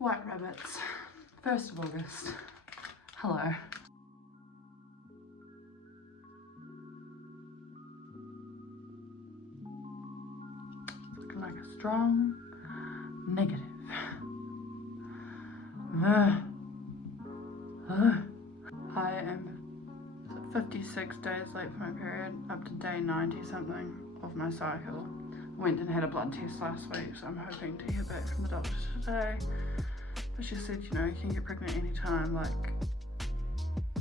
White rabbits, 1st of August. Hello. Looking like a strong negative. I am 56 days late for my period, up to day 90 something of my cycle. Went and had a blood test last week, so I'm hoping to hear back from the doctor today. But she said, you know, you can get pregnant anytime, like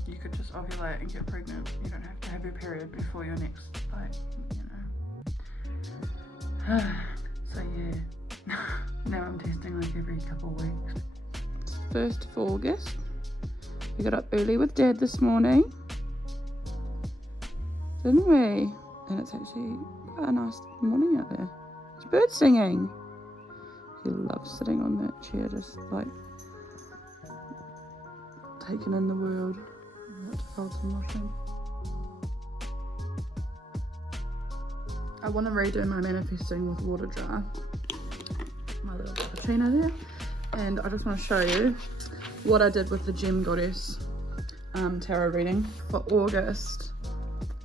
you could just ovulate and get pregnant. You don't have to have your period before your next, like, you know. So yeah, now I'm testing like every couple of weeks. It's 1st of August. We got up early with Dad this morning, didn't we? And it's actually quite a nice morning out there. There's birds singing. He loves sitting on that chair, just like taking in the world. I'm about to fold some washing. I want to redo my manifesting with water jar. My little cappuccino there. And I just want to show you what I did with the Gem Goddess tarot reading for August.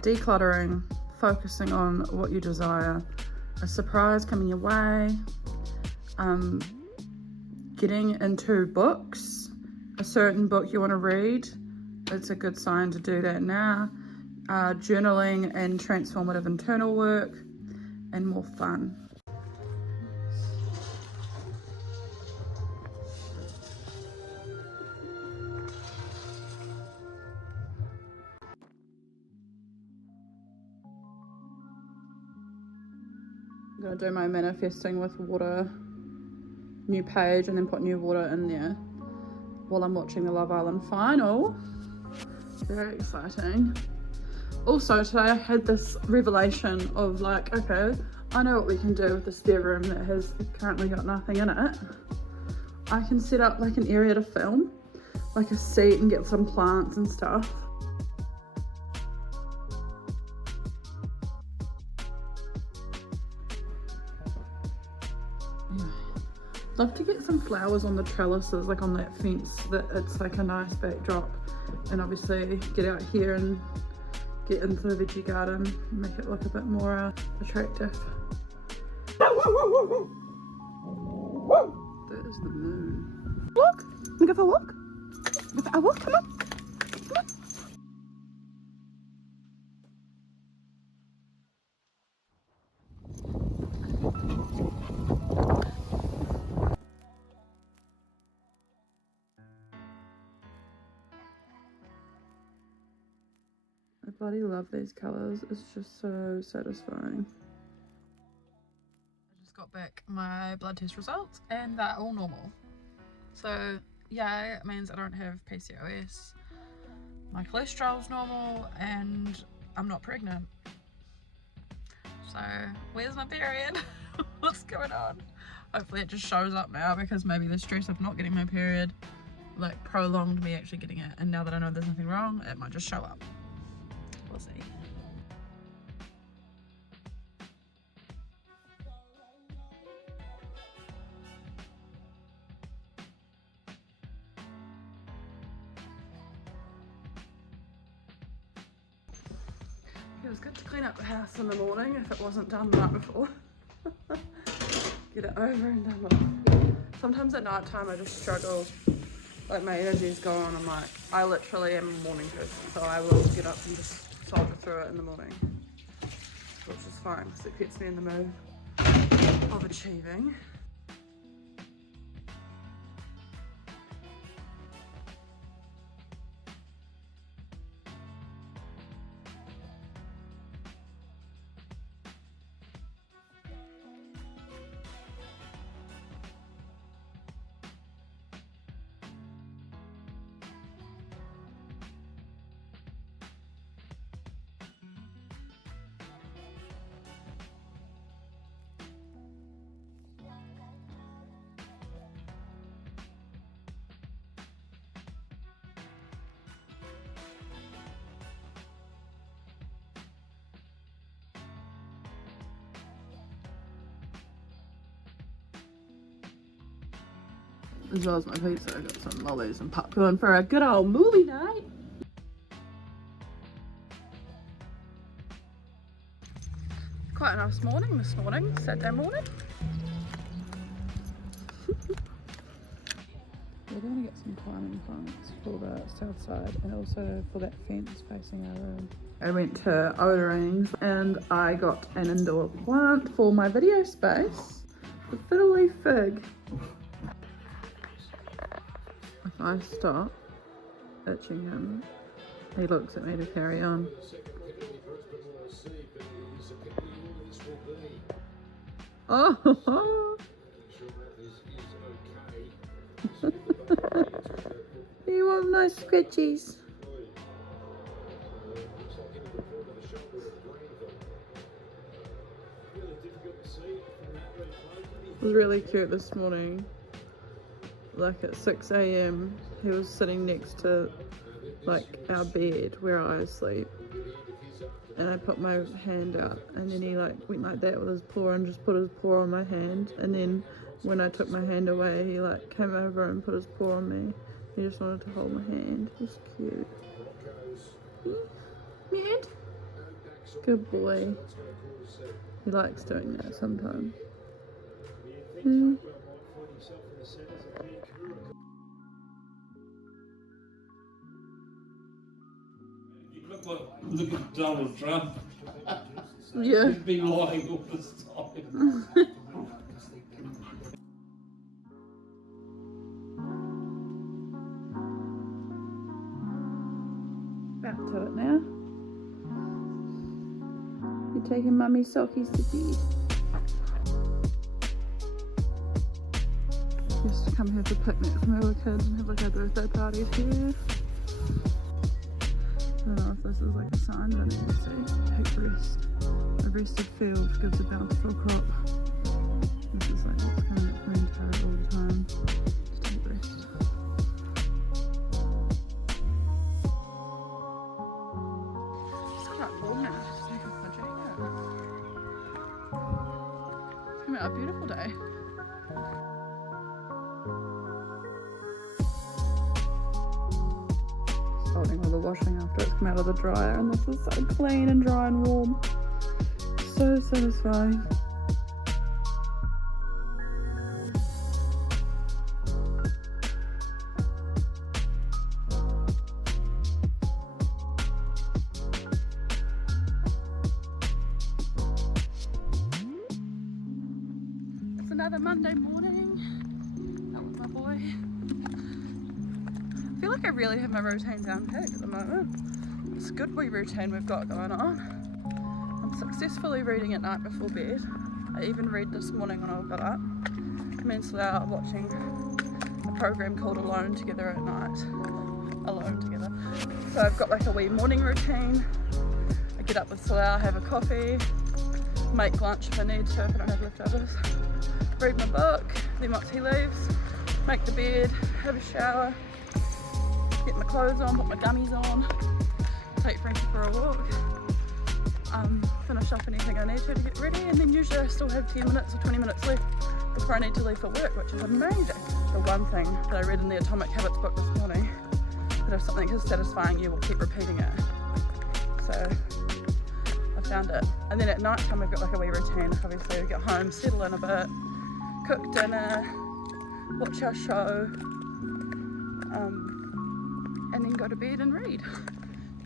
Decluttering, focusing on what you desire, a surprise coming your way, getting into books, a certain book you want to read, it's a good sign to do that now, journaling and transformative internal work, and more fun. I'm going to do my manifesting with water, new page, and then put new water in there while I'm watching the Love Island final. Very exciting. Also today I had this revelation of like, okay, I know what we can do with this spare room that has currently got nothing in it. I can set up like an area to film, like a seat, and get some plants and stuff. Love to get some flowers on the trellises, like on that fence, that it's like a nice backdrop, and obviously get out here and get into the veggie garden and make it look a bit more attractive. That is the moon. Walk! We go for a walk? Go for a walk, come on! Come on! I bloody love these colours, it's just so satisfying. I just got back my blood test results and they're all normal. So yeah, it means I don't have PCOS, my cholesterol's normal, and I'm not pregnant. So where's my period? What's going on? Hopefully it just shows up now, because maybe the stress of not getting my period like prolonged me actually getting it, and now that I know there's nothing wrong, it might just show up. We'll see. It was good to clean up the house in the morning if it wasn't done the night before. Get it over and done with. Sometimes at night time I just struggle, like my energy's gone. I'm like, I literally am a morning person, so I will get up and just soldier through it in the morning, which is fine because it gets me in the mood of achieving. as well as my pizza. I got some lollies and popcorn for a good old movie night. Quite a nice morning this morning, Saturday morning. We're going to get some climbing plants for the south side and also for that fence facing our room. I went to Oderings and I got an indoor plant for my video space. The fiddly fig. If I stop itching him, he looks at me to carry on. Oh! You want no scratchies? It was really cute this morning. Like at 6 AM, he was sitting next to like our bed where I sleep. And I put my hand out and then he like went like that with his paw and just put his paw on my hand. And then when I took my hand away, he like came over and put his paw on me. He just wanted to hold my hand. He's cute. Mad? Good boy. He likes doing that sometimes. You look at Donald Trump. Yeah. He's been lying all this time. Back to it now. You're taking mummy's sockies to bed. Used to come here for picnics when we were kids and have like our birthday parties here. I don't know if this is like a sign, but you can see peak rest. A rested field gives a bountiful crop. This is like what's coming up green carrot all the time. Just take rest. It's quite warm now. Just take off my jacket. It's coming out a beautiful day. Holding all the washing after it's come out of the dryer, and this is so clean and dry and warm. So satisfying. It's another Monday morning. Out with my boy. I feel like I really have my routine down packed at the moment. It's a good wee routine we've got going on. I'm successfully reading at night before bed. I even read this morning when I got up. Me and Slough are watching a program called Alone Together at night. Alone Together. So I've got like a wee morning routine. I get up with Slough, have a coffee, make lunch if I need to, if I don't have leftovers. Read my book, then once he leaves, make the bed, have a shower, get my clothes on, put my gummies on, take Frankie for a walk, finish up anything I need to get ready, and then usually I still have 10 minutes or 20 minutes left before I need to leave for work, which is amazing. The one thing that I read in the Atomic Habits book this morning, that if something is satisfying you will keep repeating it. So I found it. And then at night time we've got like a wee routine. Obviously we get home, settle in a bit, cook dinner, watch our show, and then go to bed and read.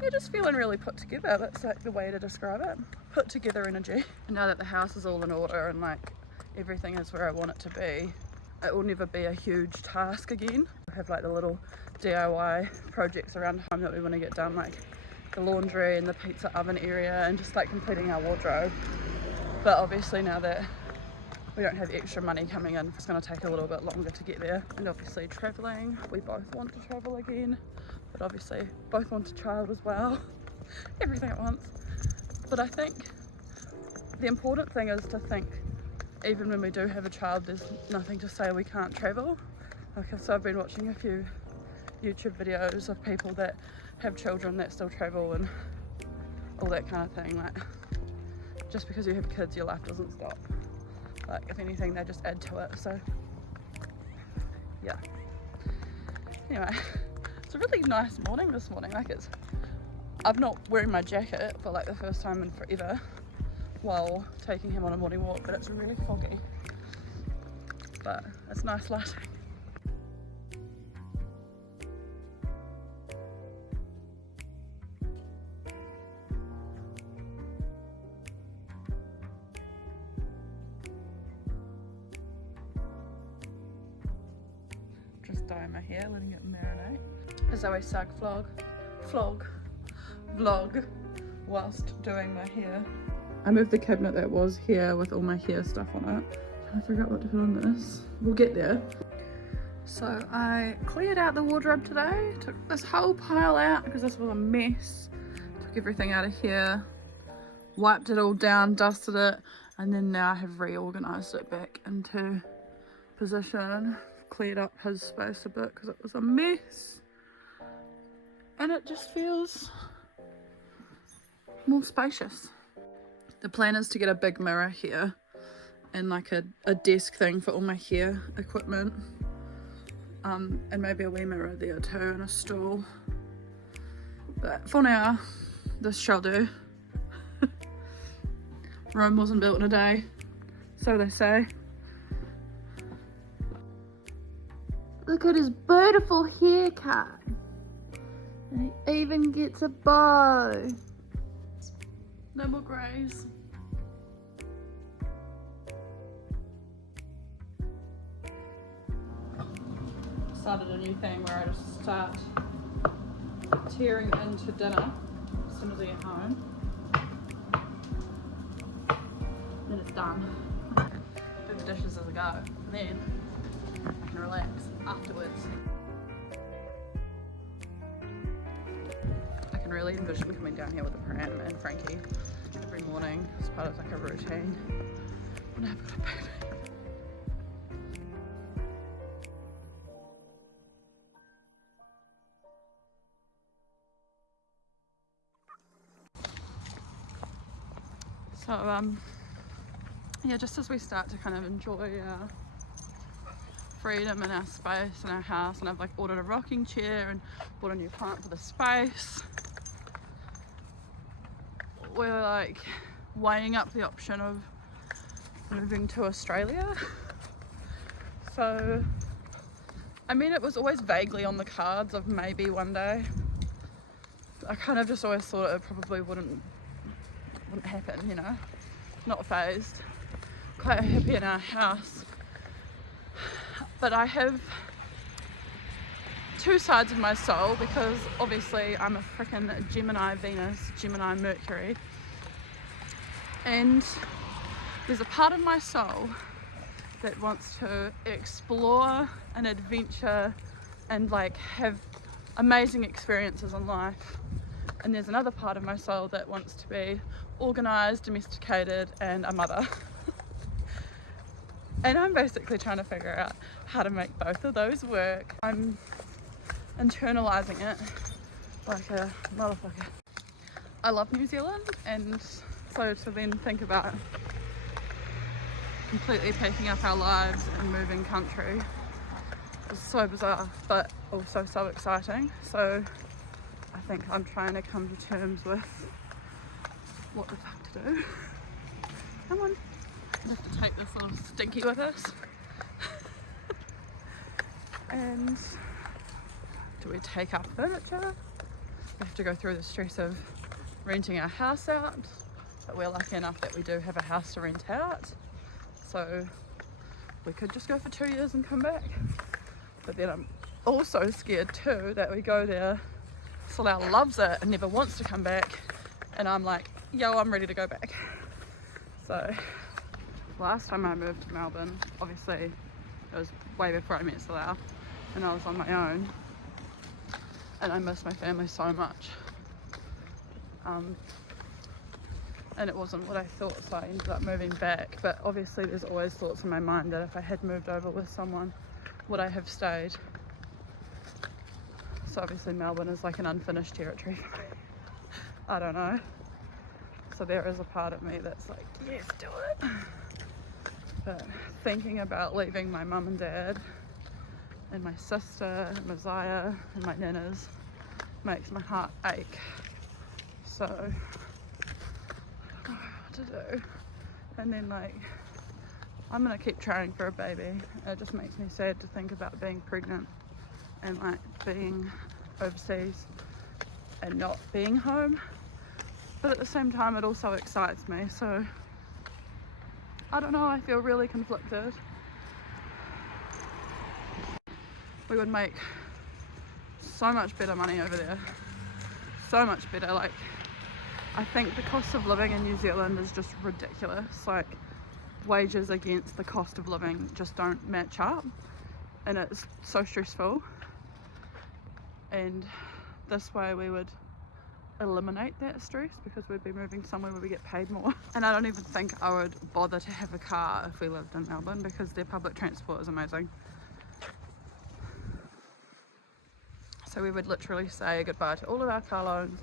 You're just feeling really put together. That's like the way to describe it. Put together energy. And now that the house is all in order and like everything is where I want it to be, it will never be a huge task again. We have like the little DIY projects around home that we want to get done, like the laundry and the pizza oven area and just like completing our wardrobe. But obviously now that we don't have extra money coming in, it's going to take a little bit longer to get there. And obviously travelling, we both want to travel again, but obviously both want a child as well. Everything at once. But I think the important thing is to think, even when we do have a child, there's nothing to say we can't travel. Okay, so I've been watching a few YouTube videos of people that have children that still travel and all that kind of thing. Like, just because you have kids, your life doesn't stop. Like, if anything, they just add to it. So yeah. Anyway, it's a really nice morning this morning. Like I'm not wearing my jacket for like the first time in forever while taking him on a morning walk, but it's really foggy. But it's nice lighting. Just dyeing my hair, letting it marinate. As I always sag vlog whilst doing my hair. I moved the cabinet that was here with all my hair stuff on it. Trying to figure out what to put on this. We'll get there. So I cleared out the wardrobe today. Took this whole pile out because this was a mess. Took everything out of here. Wiped it all down, dusted it, and then now I have reorganised it back into position. Cleared up his space a bit because it was a mess. And it just feels more spacious. The plan is to get a big mirror here and like a desk thing for all my hair equipment, and maybe a wee mirror there too and a stool, but for now this shall do. Rome wasn't built in a day, so they say. Look at his beautiful haircut, and he even gets a bow. No more greys. Started a new thing where I just start tearing into dinner as soon as I get home. Then it's done. Do the dishes as I go. Then I can relax afterwards. I can really envision coming down here with a pram and Frankie every morning as part of like a routine when I've got a baby. So yeah, just as we start to kind of enjoy our freedom and our space and our house, and I've like ordered a rocking chair and bought a new plant for the space, we're like weighing up the option of moving to Australia. So I mean, it was always vaguely on the cards of maybe one day. I kind of just always thought it probably wouldn't happen, you know. Not phased. Quite happy in our house. But I have two sides of my soul, because obviously I'm a freaking Gemini Venus, Gemini Mercury, and there's a part of my soul that wants to explore and adventure and like have amazing experiences in life, and there's another part of my soul that wants to be organised, domesticated, and a mother. And I'm basically trying to figure out how to make both of those work. I'm internalising it like a motherfucker. I love New Zealand, and so to then think about completely picking up our lives and moving country is so bizarre, but also so exciting. So I think I'm trying to come to terms with what the fuck to do. Come on. I have to take this little stinky with us. And do we take our furniture? We have to go through the stress of renting our house out, but we're lucky enough that we do have a house to rent out, so we could just go for 2 years and come back. But then I'm also scared too that we go there, Solau loves it and never wants to come back, and I'm like, yo, I'm ready to go back. So last time I moved to Melbourne, obviously it was way before I met Solau, and I was on my own, and I miss my family so much. And it wasn't what I thought, so I ended up moving back. But obviously there's always thoughts in my mind that if I had moved over with someone, would I have stayed? So obviously Melbourne is like an unfinished territory for me. I don't know. So there is a part of me that's like, yes, do it. But thinking about leaving my mum and dad and my sister, and Messiah, and my nanas makes my heart ache. So I don't know what to do. And then like, I'm gonna keep trying for a baby. It just makes me sad to think about being pregnant and like being overseas and not being home. But at the same time, it also excites me. So I don't know, I feel really conflicted. We would make so much better money over there. So much better. Like, I think the cost of living in New Zealand is just ridiculous. Like, wages against the cost of living just don't match up, and it's so stressful. And this way we would eliminate that stress because we'd be moving somewhere where we get paid more. And I don't even think I would bother to have a car if we lived in Melbourne because their public transport is amazing. So we would literally say goodbye to all of our car loans,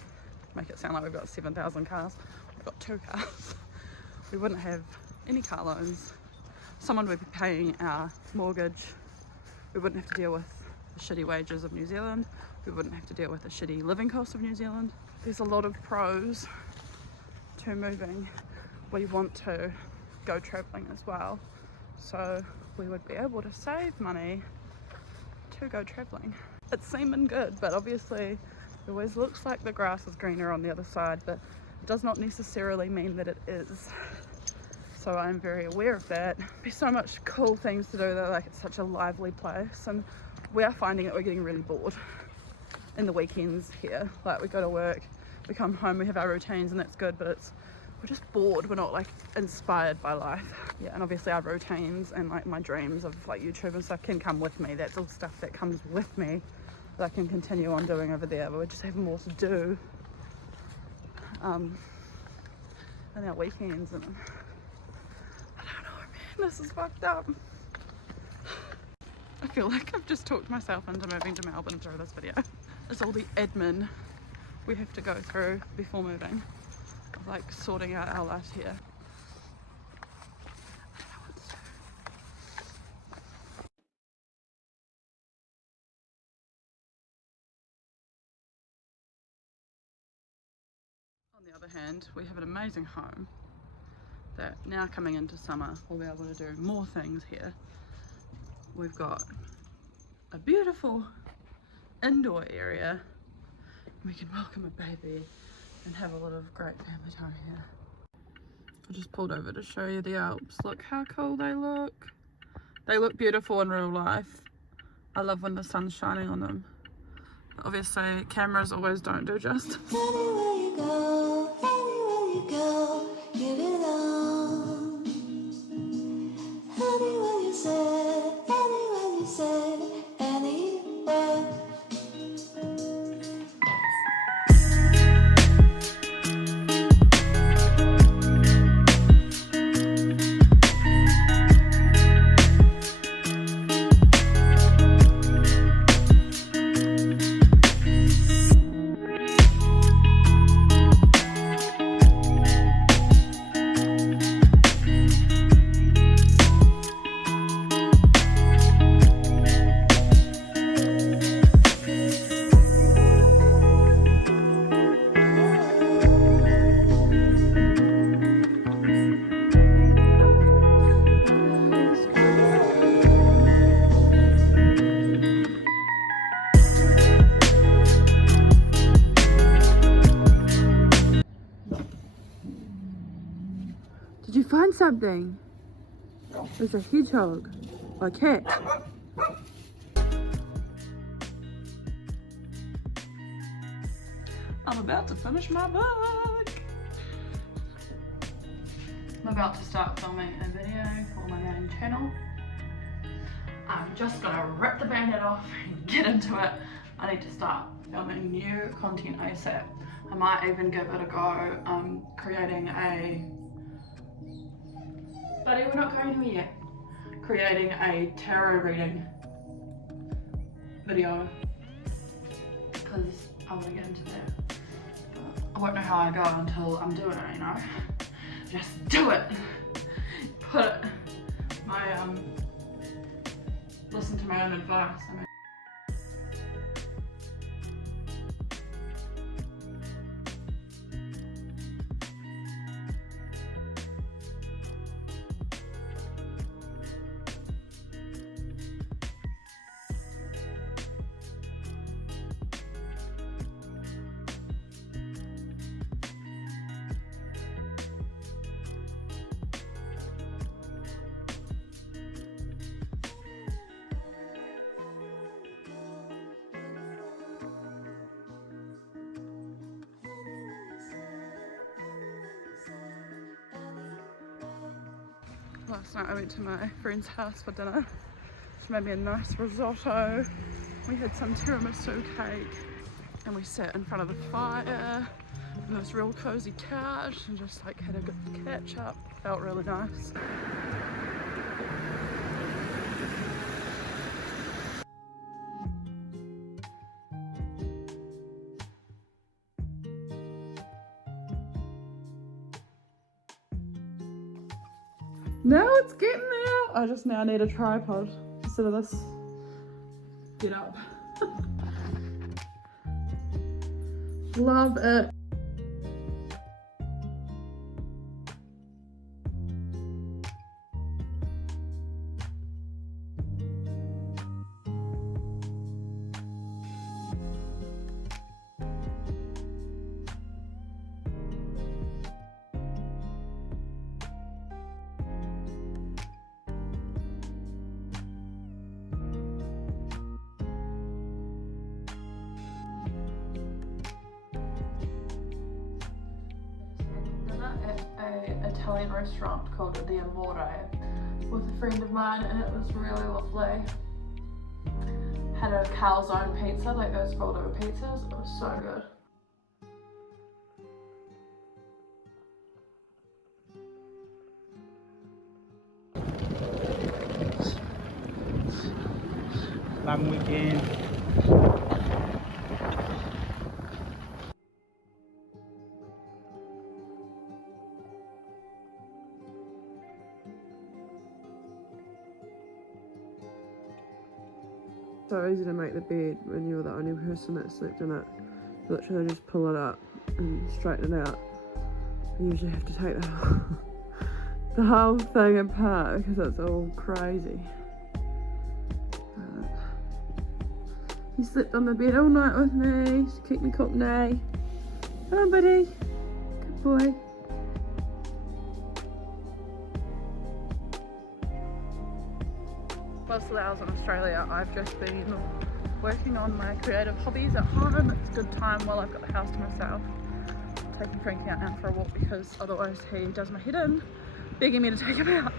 make it sound like we've got 7,000 cars. We've got 2 cars. We wouldn't have any car loans. Someone would be paying our mortgage. We wouldn't have to deal with the shitty wages of New Zealand. We wouldn't have to deal with the shitty living costs of New Zealand. There's a lot of pros to moving. We want to go travelling as well, so we would be able to save money to go travelling. It's seeming good, but obviously it always looks like the grass is greener on the other side, but it does not necessarily mean that it is. So I'm very aware of that. There's so much cool things to do though, like it's such a lively place, and we are finding that we're getting really bored in the weekends here. Like, we go to work, we come home, we have our routines, and that's good, but we're just bored. We're not like inspired by life. Yeah, and obviously our routines and like my dreams of like YouTube and stuff can come with me. That's all stuff that comes with me that I can continue on doing over there, but we just have more to do in our weekends. And I don't know, man, this is fucked up. I feel like I've just talked myself into moving to Melbourne through this video. It's all the admin we have to go through before moving, of like sorting out our life here. I don't know what to do. On the other hand, we have an amazing home that now coming into summer we'll be able to do more things here. We've got a beautiful indoor area. We can welcome a baby and have a lot of great family time here. I just pulled over to show you the Alps. Look how cool they look. They look beautiful in real life. I love when the sun's shining on them. Obviously, cameras always don't do justice. Anywhere you go, you belong. Anywhere you say, anywhere. Did you find something? There's a hedgehog or a cat. I'm about to finish my book. I'm about to start filming a video for my main channel. I'm just gonna rip the band-aid off and get into it. I need to start filming new content ASAP. I might even give it a go creating a... Buddy, we're not going anywhere yet. Creating a tarot reading video, because I want to get into that. I won't know how I go until I'm doing it, you know? Just do it! Put it. My listen to my own advice. I mean, last night I went to my friend's house for dinner. She made me a nice risotto. We had some tiramisu cake and we sat in front of the fire on this real cozy couch and just like had a good catch up. Felt really nice. Now it's getting there. I just now need a tripod instead of this get up. Love it. At an Italian restaurant called the Amore with a friend of mine, and it was really lovely. Had a calzone pizza, like those fold over pizzas. It was so good. Long weekend. So easy to make the bed when you're the only person that slept in it. You literally just pull it up and straighten it out. You usually have to take the whole thing apart because it's all crazy. You slept on the bed all night with me, just keep me company. Come on, buddy. Good boy. Whilst I was in Australia, I've just been working on my creative hobbies at home. It's a good time while I've got the house to myself. Taking Frankie out now for a walk because otherwise he does my head in, begging me to take him out.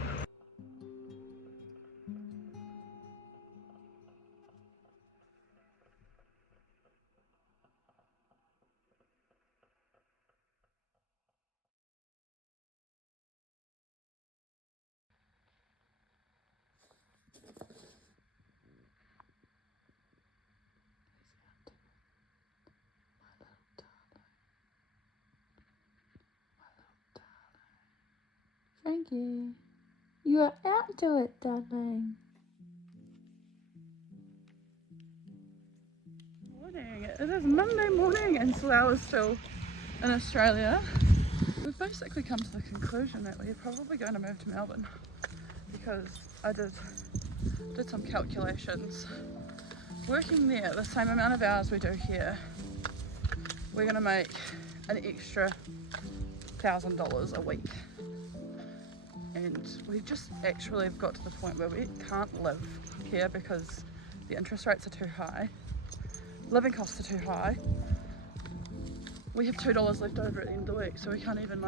Frankie, you are out to it, darling. Morning. It is Monday morning and Slough is still in Australia. We've basically come to the conclusion that we're probably going to move to Melbourne because I did some calculations. Working there the same amount of hours we do here, we're going to make an extra $1,000 a week. And we just actually have got to the point where we can't live here because the interest rates are too high, living costs are too high. We have $2 left over at the end of the week, so we can't even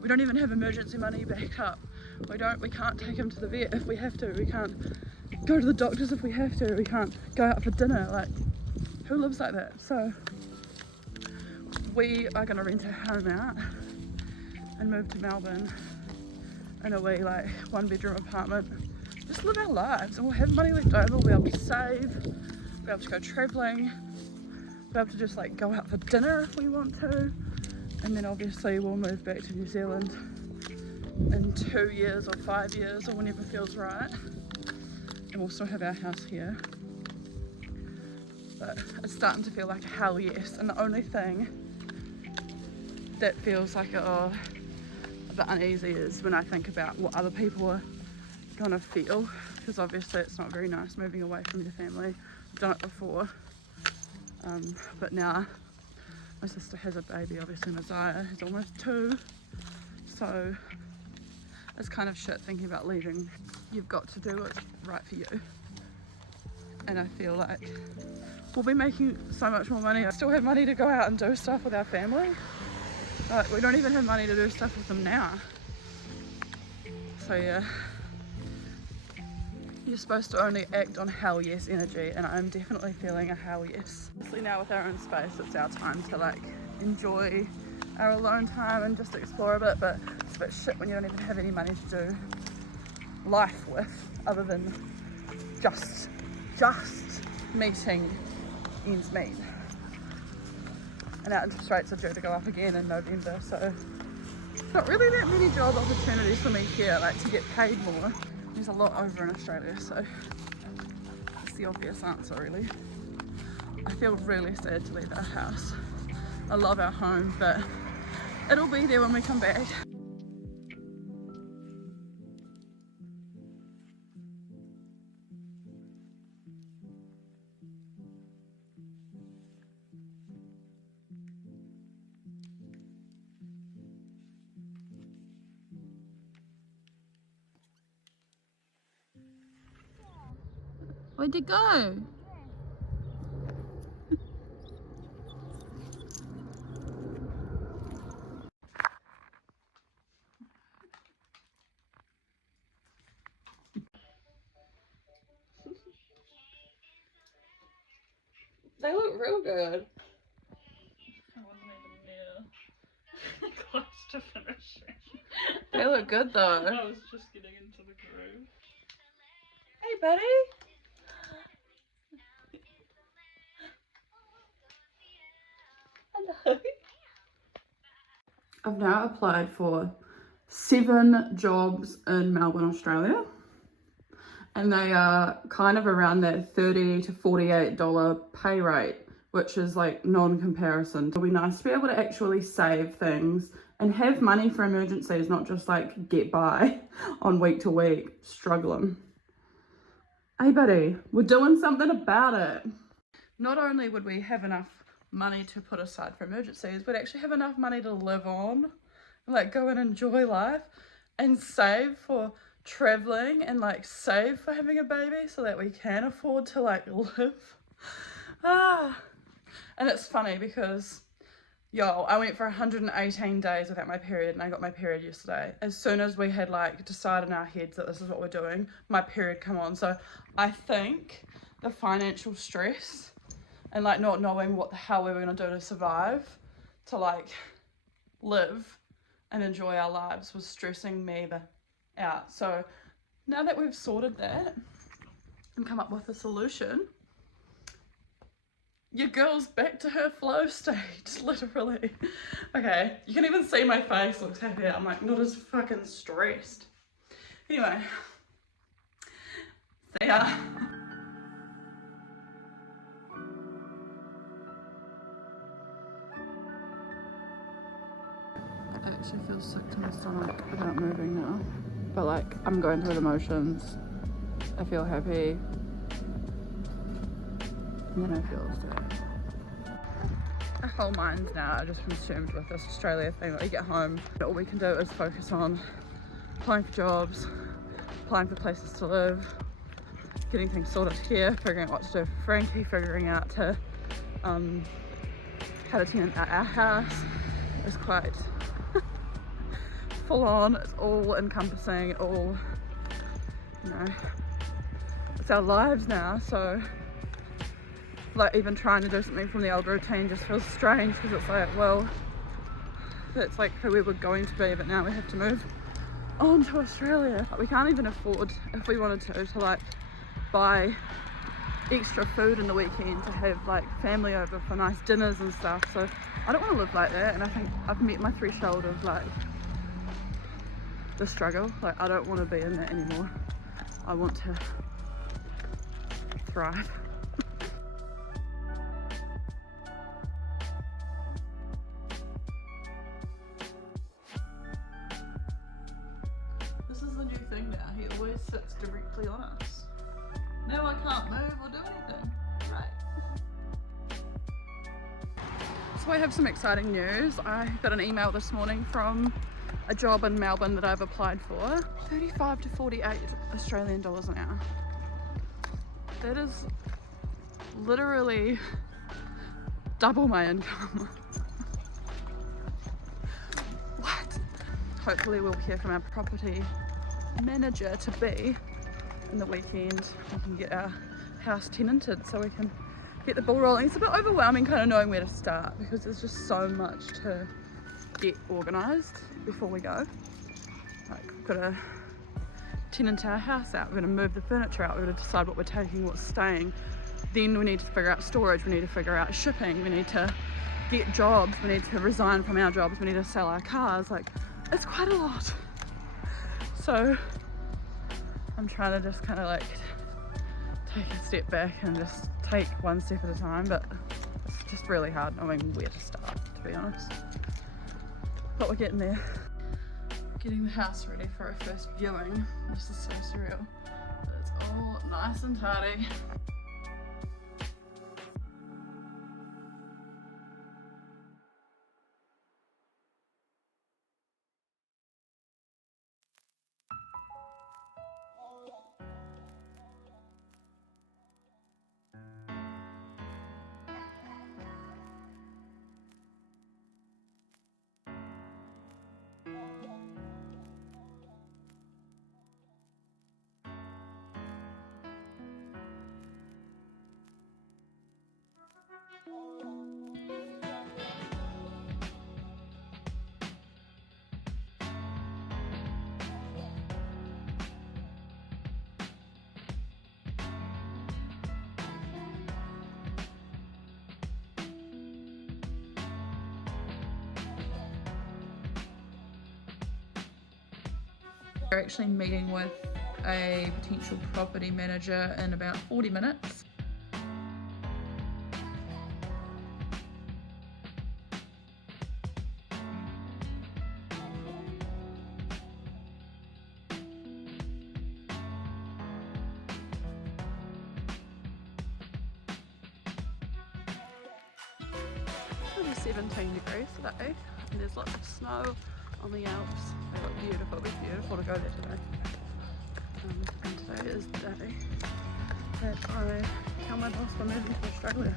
we don't even have emergency money back up. We can't take him to the vet if we have to. We can't go to the doctors if we have to. We can't go out for dinner. Like, who lives like that? So we are gonna rent our home out and move to Melbourne in a wee 1-bedroom apartment. Just live our lives and we'll have money left over, we'll be able to save, be able to go travelling, be able to just go out for dinner if we want to, and then obviously we'll move back to New Zealand in 2 years or 5 years or whenever feels right. and we'll still have our house here. But it's starting to feel like a hell yes, and the only thing that feels like a bit uneasy is when I think about what other people are gonna feel, because obviously it's not very nice moving away from your family. I've done it before, but now my sister has a baby, obviously Messiah is almost 2, so it's kind of shit thinking about leaving. You've got to do what's right for you, and I feel like we'll be making so much more money. I still have money to go out and do stuff with our family, but we don't even have money to do stuff with them now. So yeah, you're supposed to only act on hell yes energy, and I'm definitely feeling a hell yes. Obviously now with our own space, it's our time to like enjoy our alone time and just explore a bit, but it's a bit shit when you don't even have any money to do life with other than just meeting ends meet. And our interest rates are due to go up again in November, so not really that many job opportunities for me here, like to get paid more. There's a lot over in Australia, so that's the obvious answer really. I feel really sad to leave our house. I love our home, but it'll be there when we come back. Where'd it go? They look real good. I wasn't even near close to finishing. They look good though. I was just getting into the groove. Hey buddy. Hello. I've now applied for 7 jobs in Melbourne, Australia, and they are kind of around that $30 to $48 pay rate, which is like non-comparison. It'll be nice to be able to actually save things and have money for emergencies, not just like get by on week to week struggling. Hey buddy, we're doing something about it. Not only would we have enough money to put aside for emergencies, we'd actually have enough money to live on and like go and enjoy life and save for traveling and like save for having a baby so that we can afford to like live. And it's funny because I went for 118 days without my period, and I got my period yesterday. As soon as we had like decided in our heads that this is what we're doing, my period come on. So I think the financial stress and like not knowing what the hell we were going to do to survive, to like live and enjoy our lives, was stressing me out. So now that we've sorted that and come up with a solution, your girl's back to her flow stage, literally. Okay, you can even see my face looks happier. I'm like not as fucking stressed. Anyway, see ya. It actually feels sick to my stomach about moving now, but like I'm going through the motions. I feel happy, and then I feel sad. Our whole minds now are just consumed with this Australia thing. Like, we get home, all we can do is focus on applying for jobs, applying for places to live, getting things sorted here, figuring out what to do for Frankie, figuring out how to tenant out our house. It's quite full on. It's all encompassing, all, you know, it's our lives now. So like even trying to do something from the old routine just feels strange, because it's like, well, that's like who we were going to be, but now we have to move on to Australia. Like, we can't even afford, if we wanted to like buy extra food in the weekend to have like family over for nice dinners and stuff. So I don't want to live like that, and I think I've met my threshold of like the struggle. Like I don't want to be in that anymore. I want to thrive. This is the new thing now. He always sits directly on us. Now I can't move or do anything. Right. So I have some exciting news. I got an email this morning from a job in Melbourne that I've applied for. 35 to 48 Australian dollars an hour. That is literally double my income. What? Hopefully we'll hear from our property manager to be in the weekend. We can get our house tenanted so we can get the ball rolling. It's a bit overwhelming kind of knowing where to start because there's just so much to get organised before we go. Like, we've got to tenant our house out, we're going to move the furniture out, we're going to decide what we're taking, what's staying. Then we need to figure out storage, we need to figure out shipping, we need to get jobs, we need to resign from our jobs, we need to sell our cars. Like, it's quite a lot. So I'm trying to just kind of like take a step back and just take one step at a time, but it's just really hard knowing where to start, to be honest. But we're getting there. Getting the house ready for our first viewing. This is so surreal, but it's all nice and tidy. We're actually meeting with a potential property manager in about 40 minutes. It's 17 degrees today and there's lots of snow on the Alps. They look beautiful. It'll be beautiful to go there today. And today is the day that I tell my boss we're moving to Australia.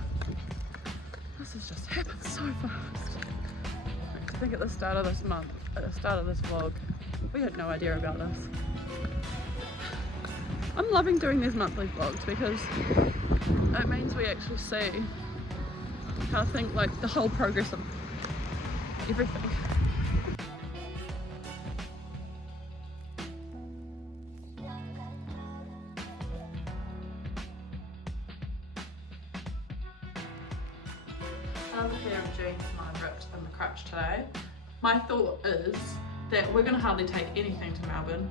This has just happened so fast. I think at the start of this month, at the start of this vlog, we had no idea about this. I'm loving doing these monthly vlogs because it means we actually see kind of think like the whole progress of everything. Another pair of jeans mine ripped in the crutch today. My thought is that we're going to hardly take anything to Melbourne,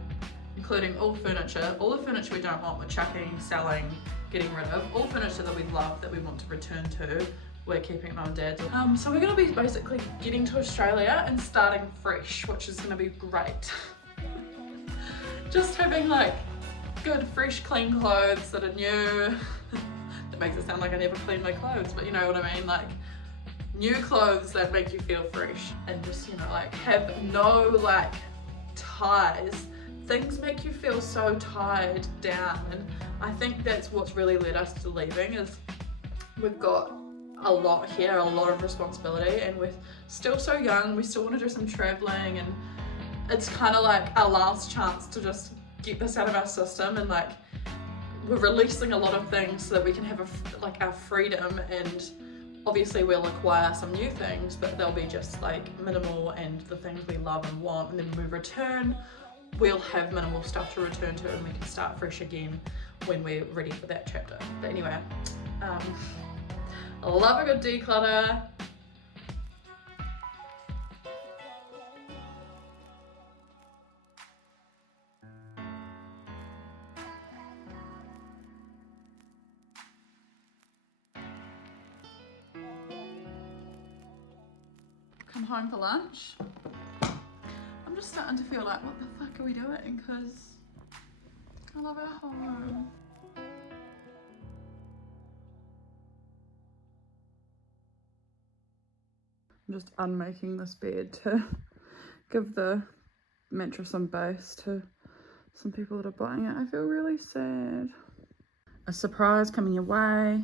including all furniture. All the furniture we don't want, we're chucking, selling, getting rid of. All furniture that we love, that we want to return to, we're keeping at Mum and Dad's. So we're going to be basically getting to Australia and starting fresh, which is going to be great. Just having like good, fresh, clean clothes that are new. That makes it sound like I never clean my clothes, but you know what I mean? Like new clothes that make you feel fresh and just, you know, like have no like ties. Things make you feel so tied down, and I think that's what's really led us to leaving is we've got a lot here, a lot of responsibility, and we're still so young, we still want to do some traveling, and it's kind of like our last chance to just get this out of our system, and like we're releasing a lot of things so that we can have like our freedom, and obviously we'll acquire some new things, but they'll be just like minimal and the things we love and want, and then when we return we'll have minimal stuff to return to and we can start fresh again when we're ready for that chapter. But anyway, I love a good declutter. I'm home for lunch. I'm just starting to feel like, what the fuck are we doing? Because I love our home. I'm just unmaking this bed to give the mattress some base to some people that are buying it. I feel really sad. A surprise coming your way.